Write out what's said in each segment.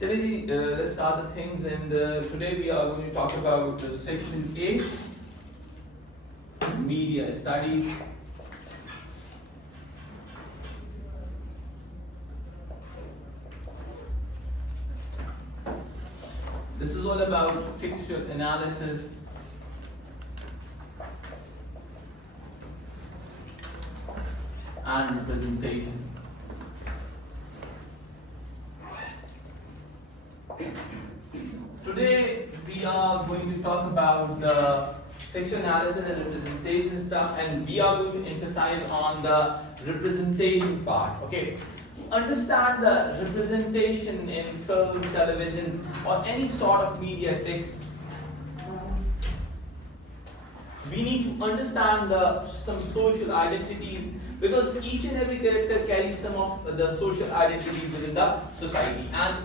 So let's start the things, and today we are going to talk about section 8, media studies. This is all about textual analysis and representation. Today we are going to talk about the textual analysis and representation stuff, and we are going to emphasize on the representation part. Okay, to understand the representation in film, television, or any sort of media text, we need to understand some social identities, because each and every character carries some of the social identities within the society, and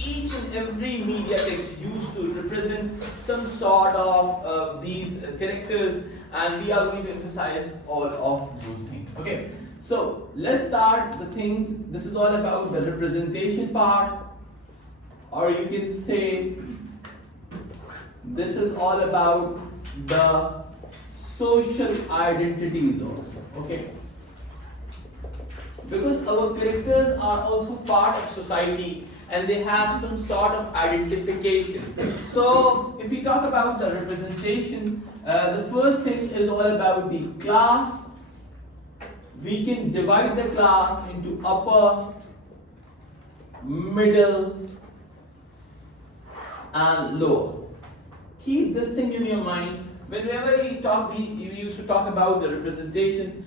each and every media text used to represent some sort of these characters, and we are going to emphasize all of those things. Okay, so let's start the things. This is all about the representation part, or you can say this is all about the social identities also. Okay, because our characters are also part of society and they have some sort of identification. So if we talk about the representation, the first thing is all about the class. We can divide the class into upper, middle, and lower. Keep this thing in your mind. Whenever we used to talk about the representation,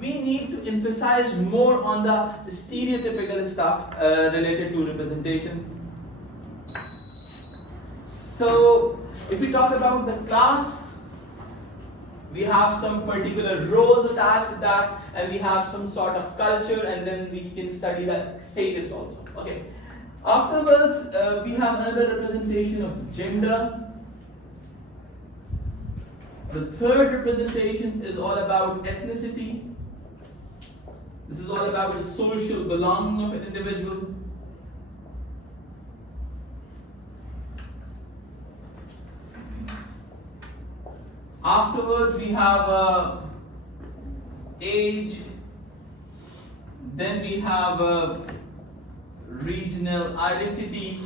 we need to emphasize more on the stereotypical stuff related to representation. So, if we talk about the class, we have some particular roles attached with that, and we have some sort of culture, and then we can study the status also. Okay. Afterwards, we have another representation of gender. The third representation is all about ethnicity. This is all about the social belonging of an individual. Afterwards, we have age. Then we have regional identity.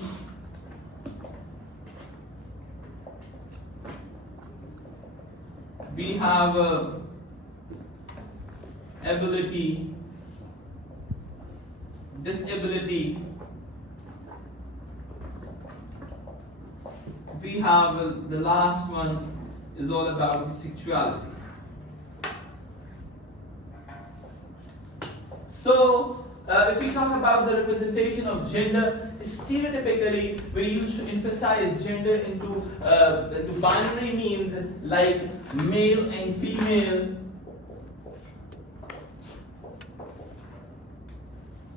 We have ability, disability. We have the last one is all about sexuality. So if we talk about the representation of gender, stereotypically we used to emphasize gender into binary means like male and female.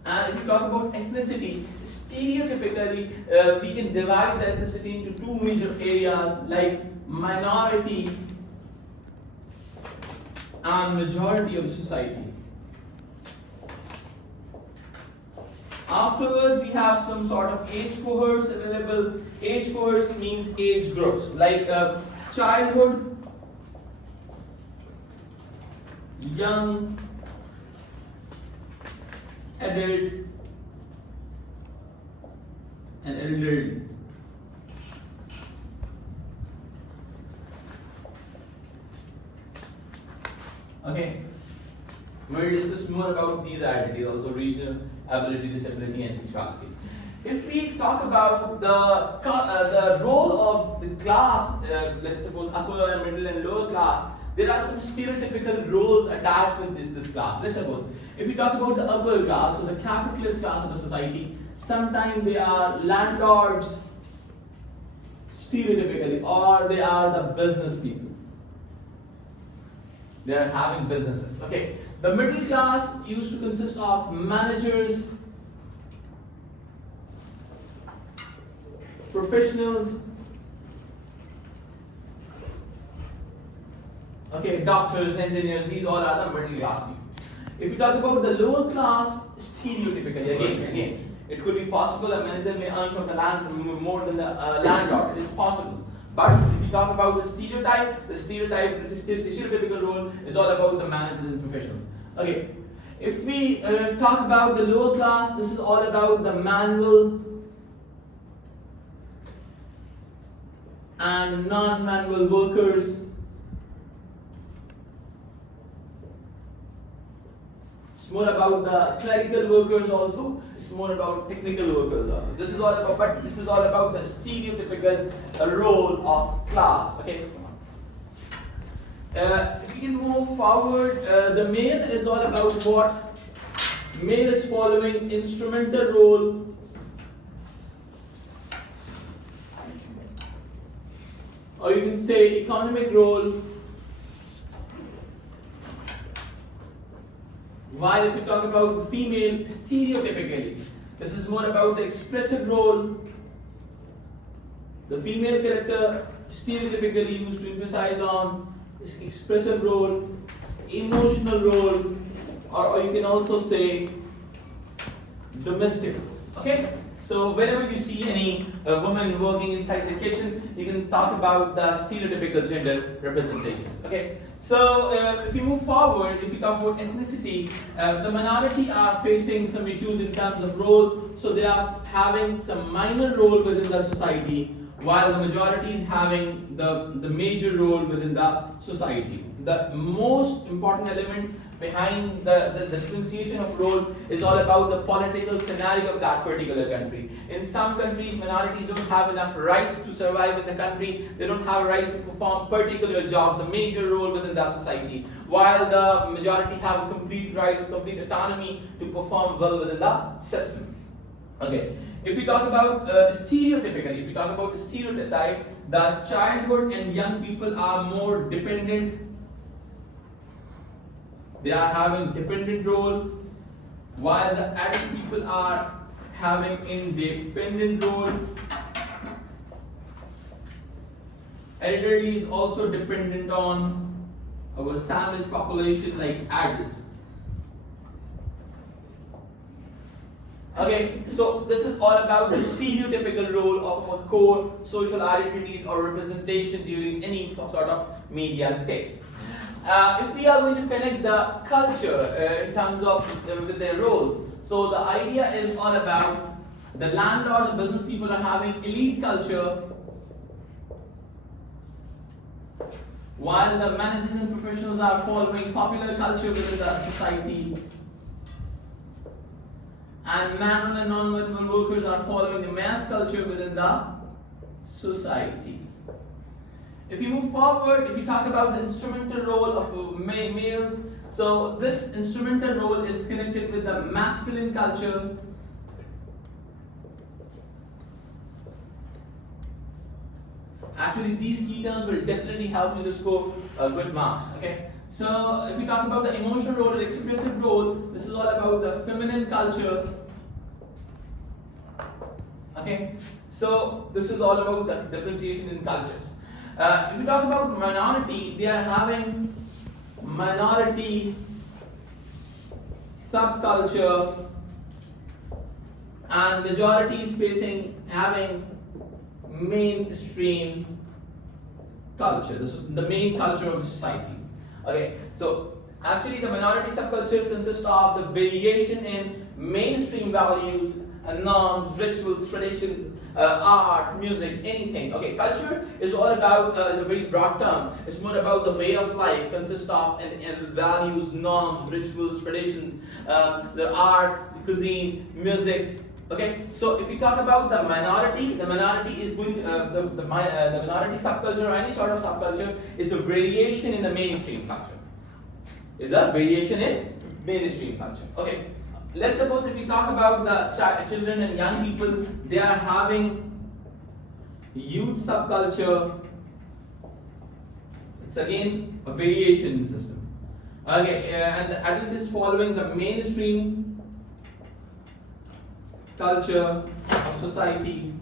And if you talk about ethnicity, stereotypically we can divide the ethnicity into two major areas like minority and majority of society. Afterwards, we have some sort of age cohorts available. Age cohorts means age groups like childhood, young, adult, and elderly. Okay, we'll discuss more about these identities, also regional, ability, disability, and sexuality. If we talk about the role of the class, let's suppose upper and middle and lower class, there are some stereotypical roles attached with this class. Let's suppose if we talk about the upper class, so the capitalist class of the society, sometimes they are landlords, stereotypically, or they are the business people. They are having businesses. Okay. The middle class used to consist of managers, professionals, okay, doctors, engineers, these all are the middle class people. If you talk about the lower class, stereotypically, again, it could be possible. A manager may earn from the land more than the landlord. It is possible. But if you talk about the stereotypical role is all about the managers and professionals. Okay. If we talk about the lower class, this is all about the manual and non-manual workers. It's more about the clerical workers also. It's more about technical workers also. This is all about, but this is all about the stereotypical role of class. Okay. If we can move forward, the male is all about what? Male is following instrumental role. Or you can say economic role. While if you talk about female, stereotypically, this is more about the expressive role. The female character stereotypically used to emphasize on expressive role, emotional role, or you can also say domestic. Okay? So whenever you see any woman working inside the kitchen, you can talk about the stereotypical gender representations. Okay? So if you move forward, if you talk about ethnicity, the minority are facing some issues in terms of role. So they are having some minor role within the society, while the majority is having the major role within the society. The most important element behind the differentiation of role is all about the political scenario of that particular country. In some countries, minorities don't have enough rights to survive in the country. They don't have a right to perform particular jobs, a major role within the society, while the majority have a complete right, complete autonomy to perform well within the system. Okay. If we talk about stereotypically, if we talk about stereotype, the childhood and young people are more dependent. They are having dependent role, while the adult people are having independent role. Elderly is also dependent on our sandwich population like adult. Okay, so this is all about the stereotypical role of our core social identities or representation during any sort of media text. If we are going to connect the culture in terms of with their roles, so the idea is all about the landlords and business people are having elite culture, while the managers and professionals are following popular culture within the society. And manual and non-manual workers are following the mass culture within the society. If you move forward, if you talk about the instrumental role of males, so this instrumental role is connected with the masculine culture. Actually, these key terms will definitely help you to score good marks. Okay. So if we talk about the emotional role and expressive role, this is all about the feminine culture. Okay, so this is all about the differentiation in cultures. If we talk about minority, they are having minority subculture, and majority is having mainstream culture. This is the main culture of society. Okay, so actually the minority subculture consists of the variation in mainstream values and norms, rituals, traditions, art, music, anything. Okay, culture is all about, is a very broad term. It's more about the way of life, consists of and values, norms, rituals, traditions, the art, cuisine, music. Okay, so if we talk about the minority is going to, the minority subculture or any sort of subculture is a variation in the mainstream culture. Is a variation in mainstream culture. Okay, let's suppose if we talk about the children and young people, they are having youth subculture. It's again a variation system. Okay, and the adult is following the mainstream culture of society,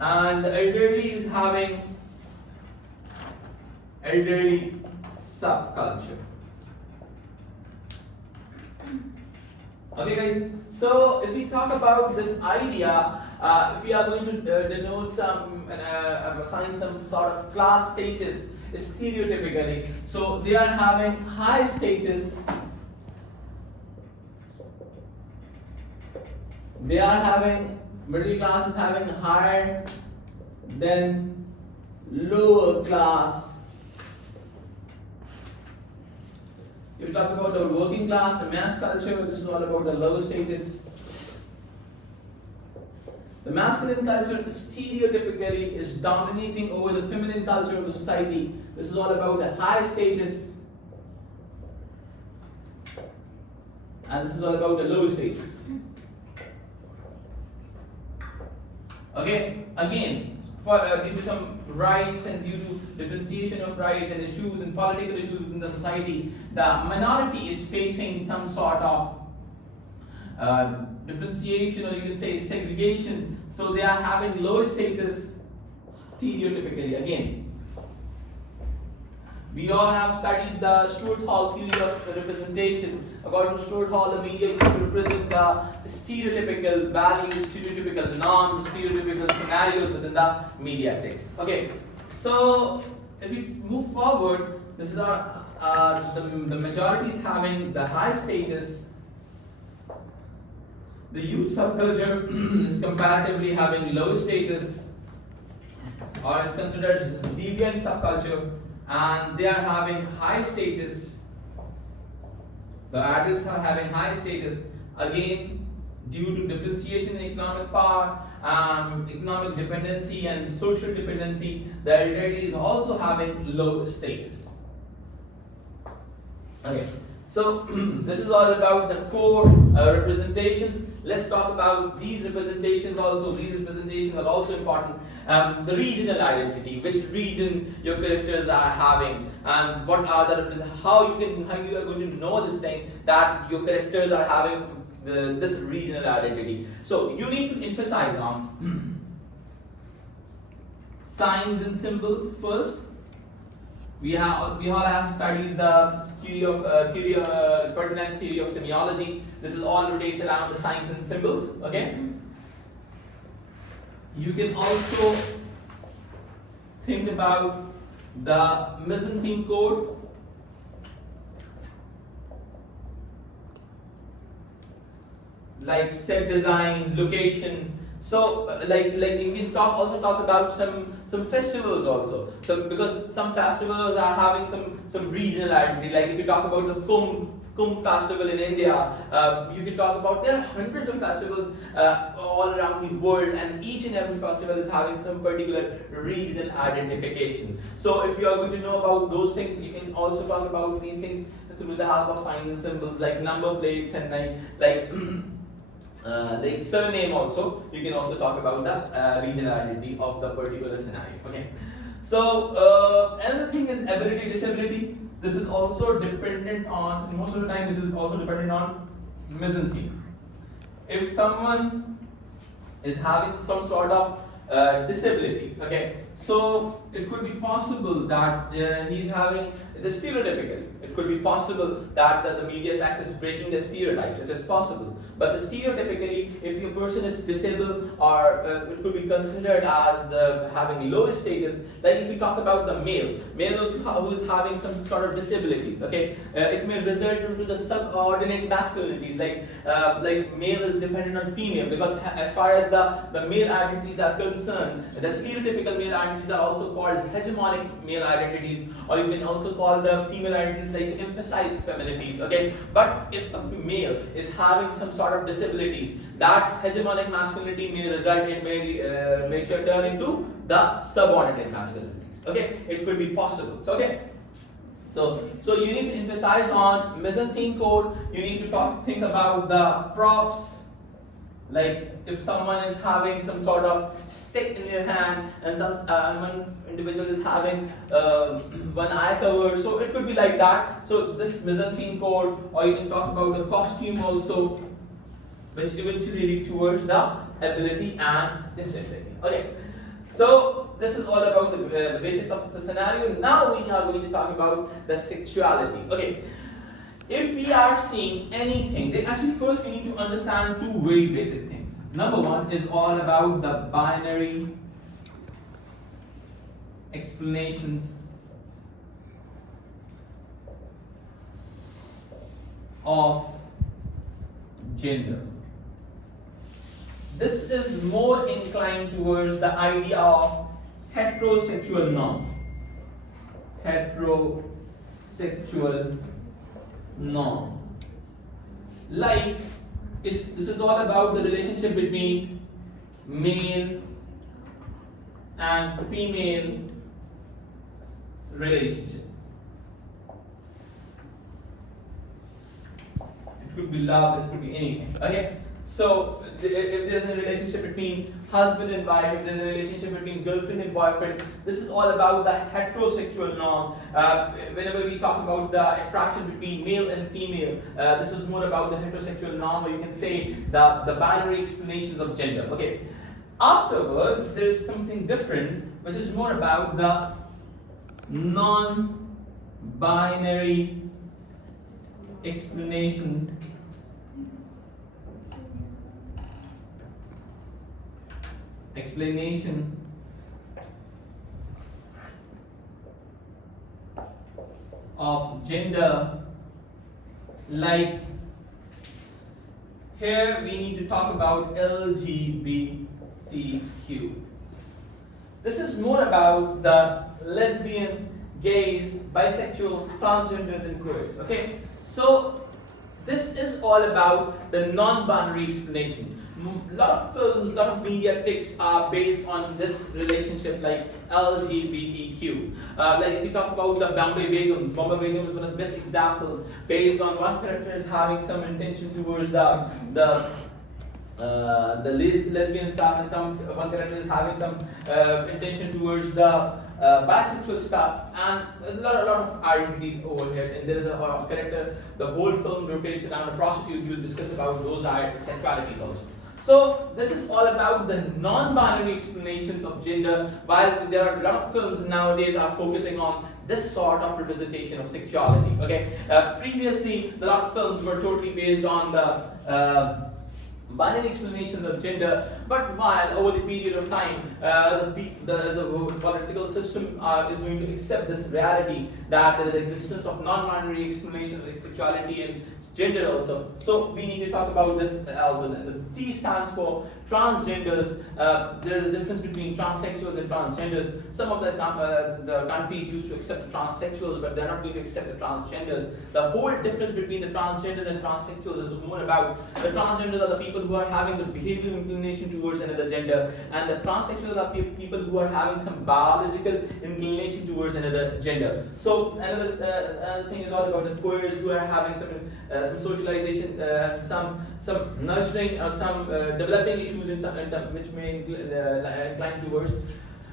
and the elderly is having elderly subculture. Okay, guys. So if we talk about this idea, if we are going to denote some, assign some sort of class status stereotypically, so they are having high status. They are having middle class is having higher than lower class. If you talk about the working class, the mass culture, this is all about the lower status. The masculine culture stereotypically is dominating over the feminine culture of the society. This is all about the high status. And this is all about the low status. Okay, again, due to some rights and due to differentiation of rights and issues and political issues within the society, the minority is facing some sort of differentiation, or you can say segregation. So they are having low status stereotypically. Again, we all have studied the Stuart Hall theory of representation. According to Stuart Hall, the media used to represent the stereotypical values, stereotypical norms, stereotypical scenarios within the media text. Okay, so if we move forward, this is our the majority is having the high status. The youth subculture is comparatively having low status, or is considered deviant subculture, and they are having high status. The adults are having high status, again due to differentiation in economic power, economic dependency and social dependency. The elderly is also having low status. Okay, so this is all about the core representations. Let's talk about these representations also. These representations are also important. The regional identity, which region your characters are having, and what are the how you are going to know this thing that your characters are having this regional identity. So you need to emphasize on signs and symbols first. We all have studied the Ferdinand's theory of semiology. This is all rotates around the signs and symbols. Okay. You can also think about the mise-en-scene code. Like set design, location. So like you can also talk about some festivals also. So because some festivals are having some regional identity. Like if you talk about the Kumbh festival in India, you can talk about there are hundreds of festivals all around the world, and each and every festival is having some particular regional identification. So if you are going to know about those things, you can also talk about these things through the help of signs and symbols like number plates and like surname also. You can also talk about the regional identity of the particular scenario. Okay. So another thing is ability, disability. This is also dependent on, most of the time this is also dependent on mise-en-scene. If someone is having some sort of disability, okay, so it could be possible that he's having the stereotypical. It could be possible that the media text is breaking the stereotypes. It is possible. But the stereotypically, if your person is disabled, or it could be considered as having low status. Like if we talk about the male who is having some sort of disabilities, okay, it may result into the subordinate masculinities. Like male is dependent on female, because as far as the male identities are concerned, the stereotypical male identities are also called hegemonic male identities, or you can also call the female identities like emphasized feminities. Okay, but if a male is having some sort of disabilities, that hegemonic masculinity may result in may turn into the subordinate masculinities. Okay, it could be possible. So, okay. So you need to emphasize on mise-en-scene code. You need to think about the props. Like if someone is having some sort of stick in their hand, and one individual is having one eye cover, so it could be like that. So this mise-en-scene code, or you can talk about the costume also, which eventually lead towards the ability and disability. Okay, so this is all about the basics of the scenario. Now we are going to talk about the sexuality. Okay, if we are seeing anything, then actually first we need to understand two very basic things. Number one is all about the binary explanations of gender. This is more inclined towards the idea of heterosexual norm. Heterosexual norm. Like, this is all about the relationship between male and female relationship. It could be love, it could be anything. Okay? So, if there's a relationship between husband and wife, if there's a relationship between girlfriend and boyfriend, this is all about the heterosexual norm. Whenever we talk about the attraction between male and female, this is more about the heterosexual norm, or you can say the binary explanations of gender. Okay. Afterwards, there is something different, which is more about the non-binary explanation of gender. Like, here we need to talk about LGBTQ. This is more about the lesbian, gays, bisexual, transgenders, and queers. Okay, so this is all about the non-binary explanation. A lot of films, a lot of media texts are based on this relationship, like LGBTQ. Like if you talk about the Bombay Begums is one of the best examples, based on one character is having some intention towards the lesbian stuff, and one character is having some intention towards the bisexual stuff, and a lot of identities over here. And there is a character, the whole film rotates around a prostitute. We will discuss about those sexualities also. So this is all about the non-binary explanations of gender, while there are a lot of films nowadays are focusing on this sort of representation of sexuality. Okay, previously a lot of films were totally based on the binary explanations of gender, but while over the period of time, the political system is going to accept this reality that there is existence of non-binary explanations of sexuality and gender also. So we need to talk about this also. The T stands for transgenders. There is a difference between transsexuals and transgenders. Some of the countries used to accept the transsexuals, but they're not going to accept the transgenders. The whole difference between the transgenders and transsexuals is more about the transgenders are the people who are having the behavioral inclination towards another gender, and the transsexuals are people who are having some biological inclination towards another gender. So another thing is all about the queers who are having some socialization, some nurturing or some developing issues which may incline towards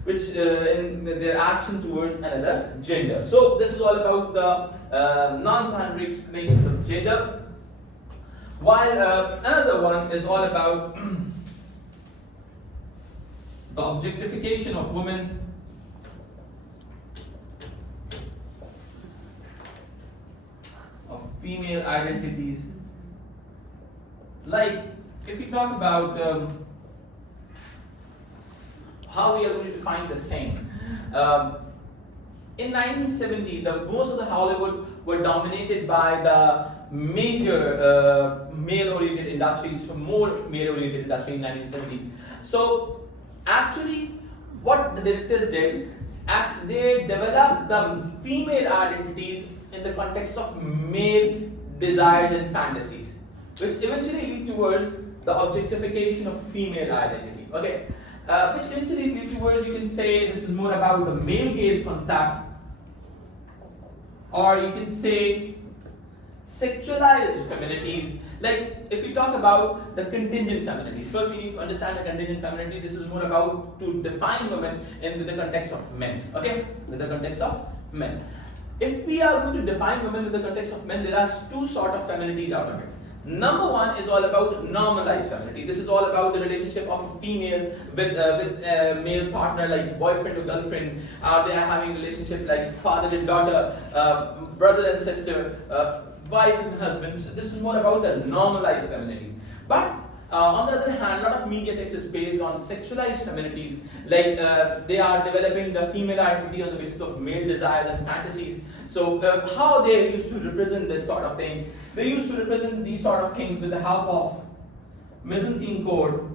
in their action towards another gender. So this is all about the non-binary explanations of gender. While another one is all about the objectification of women, of female identities. Like, if we talk about how we are going to define this thing, in 1970s, most of the Hollywood were dominated by the major male-oriented industries, more male-oriented industry in 1970s. So, actually, what the directors did, they developed the female identities in the context of male desires and fantasies, which eventually lead towards the objectification of female identity. Okay, which eventually lead towards, you can say, this is more about the male gaze concept, or you can say sexualized feminities. Like, if we talk about the contingent feminities, first we need to understand the contingent femininity. This is more about to define women in the context of men. Okay, with the context of men. If we are going to define women in the context of men, there are two sort of feminities out of it. Number one is all about normalized femininity. This is all about the relationship of a female with a male partner, like boyfriend or girlfriend. They are having a relationship like father and daughter, brother and sister, wife and husband. So this is more about the normalized feminities. But on the other hand, a lot of media text is based on sexualized feminities, like they are developing the female identity on the basis of male desires and fantasies. So how they used to represent this sort of thing? They used to represent these sort of things with the help of mise-en-scene code,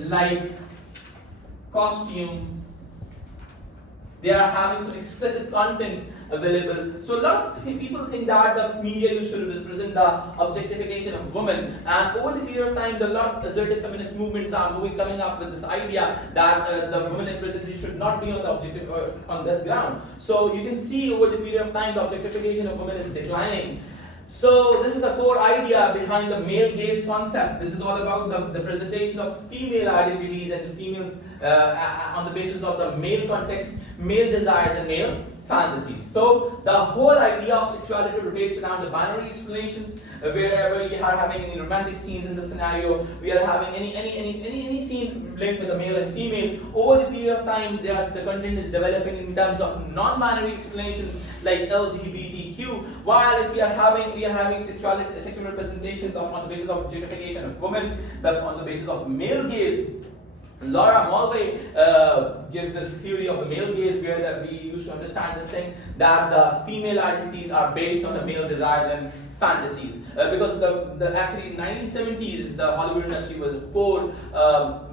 light, costume. They are having some explicit content available. So a lot of people think that the media used to represent the objectification of women, and over the period of time, a lot of assertive feminist movements are coming up with this idea that the women representation should not be on the objective on this ground. So you can see over the period of time, the objectification of women is declining. So this is the core idea behind the male gaze concept. This is all about the presentation of female identities and females on the basis of the male context, male desires and male fantasies. So the whole idea of sexuality rotates around the binary explanations. Wherever we are having any romantic scenes in the scenario, we are having any scene linked with the male and female. Over the period of time, the content is developing in terms of non-binary explanations like LGBTQ. While if we are having sexual representations on the basis of objectification of women, on the basis of male gaze. Laura Mulvey gave this theory of the male gaze, where we used to understand this thing that the female identities are based on the male desires and fantasies. Because actually in 1970s the Hollywood industry was a poor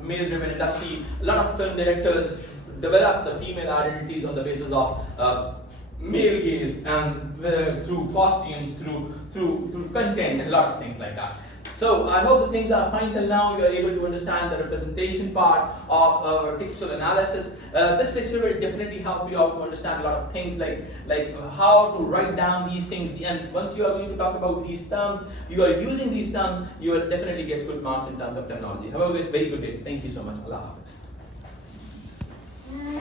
male-driven industry. A lot of film directors developed the female identities on the basis of male gaze and through costumes, through content, and a lot of things like that. So I hope the things are fine till now. You are able to understand the representation part of our textual analysis. This lecture will definitely help you out to understand a lot of things like how to write down these things. And once you are going to talk about these terms, you are using these terms, you will definitely get good marks in terms of terminology. Have a very good day. Thank you so much. Allah Hafiz.